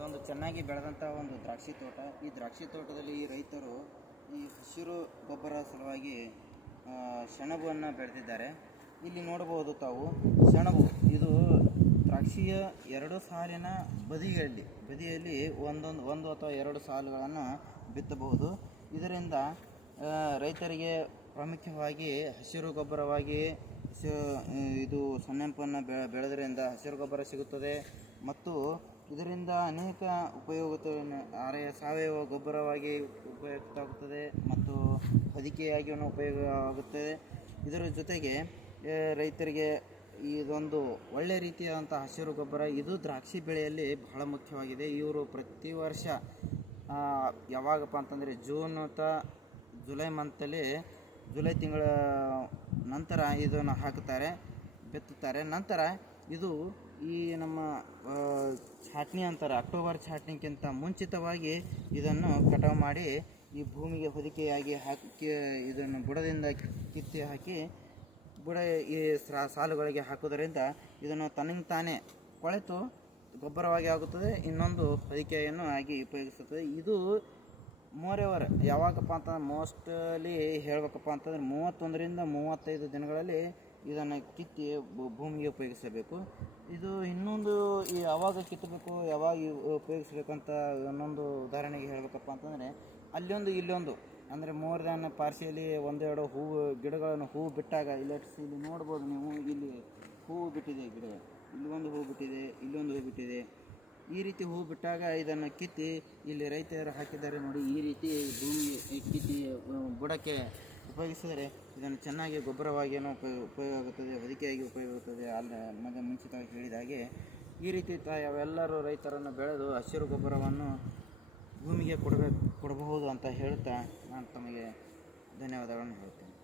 ಇದೊಂದು ಚೆನ್ನಾಗಿ ಬೆಳೆದಂಥ ಒಂದು ದ್ರಾಕ್ಷಿ ತೋಟ. ಈ ದ್ರಾಕ್ಷಿ ತೋಟದಲ್ಲಿ ಈ ರೈತರು ಈ ಹಸಿರು ಗೊಬ್ಬರ ಸಲುವಾಗಿ ಸೆಣಬನ್ನು ಬೆಳೆದಿದ್ದಾರೆ. ಇಲ್ಲಿ ನೋಡಬಹುದು ತಾವು ಸೆಣಬು. ಇದು ದ್ರಾಕ್ಷಿಯ ಎರಡು ಸಾಲಿನ ಬದಿಯಲ್ಲಿ ಒಂದು ಅಥವಾ ಎರಡು ಸಾಲುಗಳನ್ನು ಬಿತ್ತಬಹುದು. ಇದರಿಂದ ರೈತರಿಗೆ ಪ್ರಾಮುಖ್ಯವಾಗಿ ಹಸಿರು ಗೊಬ್ಬರವಾಗಿ ಇದು ಸೊನ್ನೆಂಪನ್ನು ಬೆಳೆದ್ರಿಂದ ಹಸಿರು ಗೊಬ್ಬರ ಸಿಗುತ್ತದೆ ಮತ್ತು ಇದರಿಂದ ಅನೇಕ ಸಾವಯವ ಗೊಬ್ಬರವಾಗಿ ಉಪಯುಕ್ತ ಆಗುತ್ತದೆ ಮತ್ತು ಹೊದಿಕೆಯಾಗಿ ಉಪಯೋಗ ಆಗುತ್ತದೆ. ಇದರ ಜೊತೆಗೆ ರೈತರಿಗೆ ಇದೊಂದು ಒಳ್ಳೆ ರೀತಿಯಾದಂಥ ಹಸಿರು ಗೊಬ್ಬರ. ಇದು ದ್ರಾಕ್ಷಿ ಬೆಳೆಯಲ್ಲಿ ಬಹಳ ಮುಖ್ಯವಾಗಿದೆ. ಇವರು ಪ್ರತಿ ವರ್ಷ ಯಾವಾಗಪ್ಪ ಅಂತಂದರೆ ಜೂನ್ ಅಥವಾ ಜುಲೈ ತಿಂಗಳ ನಂತರ ಇದನ್ನು ಬಿತ್ತುತ್ತಾರೆ. ನಂತರ ಇದು ಈ ನಮ್ಮ ಛಾಟ್ನಿ ಅಂತಾರೆ, ಅಕ್ಟೋಬರ್ ಛಾಟ್ನಿಗಿಂತ ಮುಂಚಿತವಾಗಿ ಇದನ್ನು ಕಟಾವು ಮಾಡಿ ಈ ಭೂಮಿಗೆ ಹೊದಿಕೆಯಾಗಿ ಹಾಕಿ ಇದನ್ನು ಬುಡದಿಂದ ಕಿತ್ತಿ ಹಾಕಿ ಈ ಸಾಲುಗಳಿಗೆ ಹಾಕೋದರಿಂದ ಇದನ್ನು ತನ್ನಿಂದ ತಾನೇ ಕೊಳೆತು ಗೊಬ್ಬರವಾಗಿ ಆಗುತ್ತದೆ. ಇನ್ನೊಂದು ಹೊದಿಕೆಯನ್ನು ಆಗಿ ಉಪಯೋಗಿಸುತ್ತದೆ. ಇದು ಮೋರೆವರ್ ಯಾವಾಗಪ್ಪ ಅಂತಂದ್ರೆ ಮೋಸ್ಟ್ಲಿ ಹೇಳಬೇಕಪ್ಪ ಅಂತಂದರೆ 31ರಿಂದ 35 ದಿನಗಳಲ್ಲಿ ಇದನ್ನು ಕಿತ್ತಿ ಭೂಮಿಗೆ ಉಪಯೋಗಿಸಬೇಕು. ಇದು ಇನ್ನೊಂದು ಯಾವಾಗ ಕಿತ್ತಬೇಕು, ಯಾವಾಗ ಉಪಯೋಗಿಸ್ಬೇಕಂತ ಇನ್ನೊಂದು ಉದಾಹರಣೆಗೆ ಹೇಳಬೇಕಪ್ಪ ಅಂತಂದರೆ ಅಲ್ಲೊಂದು ಇಲ್ಲೊಂದು ಅಂದರೆ ಮೋರ್ ದ್ಯಾನ್ ಪಾರ್ಶಿಯಲಿ ಒಂದೆರಡು ಗಿಡಗಳನ್ನು ಹೂವು ಬಿಟ್ಟಾಗ ಇಲ್ಲಿ ನೋಡ್ಬೋದು ನೀವು. ಇಲ್ಲಿ ಹೂವು ಬಿಟ್ಟಿದೆ ಗಿಡ, ಇಲ್ಲಿ ಒಂದು ಹೂವು ಬಿಟ್ಟಿದೆ, ಇಲ್ಲೊಂದು ಹೂವು ಬಿಟ್ಟಿದೆ. ಈ ರೀತಿ ಹೂವು ಬಿಟ್ಟಾಗ ಇದನ್ನು ಕಿತ್ತಿ ಇಲ್ಲಿ ರೈತರು ಹಾಕಿದ್ದಾರೆ ನೋಡಿ. ಈ ರೀತಿ ಭೂಮಿಗೆ ಕಿತ್ತಿ ಬುಡಕ್ಕೆ ಉಪಯೋಗಿಸಿದರೆ ಇದನ್ನು ಚೆನ್ನಾಗಿ ಗೊಬ್ಬರವಾಗಿ ಉಪಯೋಗ ಆಗುತ್ತದೆ, ಹೊದಿಕೆಯಾಗಿ ಉಪಯೋಗ ಆಗುತ್ತದೆ. ಮುಂಚಿತವಾಗಿ ಹೇಳಿದ ಹಾಗೆ ಈ ರೀತಿ ಅವೆಲ್ಲರೂ ರೈತರನ್ನು ಬೆಳೆದು ಹಸಿರು ಗೊಬ್ಬರವನ್ನು ಭೂಮಿಗೆ ಕೊಡಬಹುದು ಅಂತ ಹೇಳ್ತಾ ನಾನು ತಮಗೆ ಧನ್ಯವಾದಗಳನ್ನು ಹೇಳ್ತೇನೆ.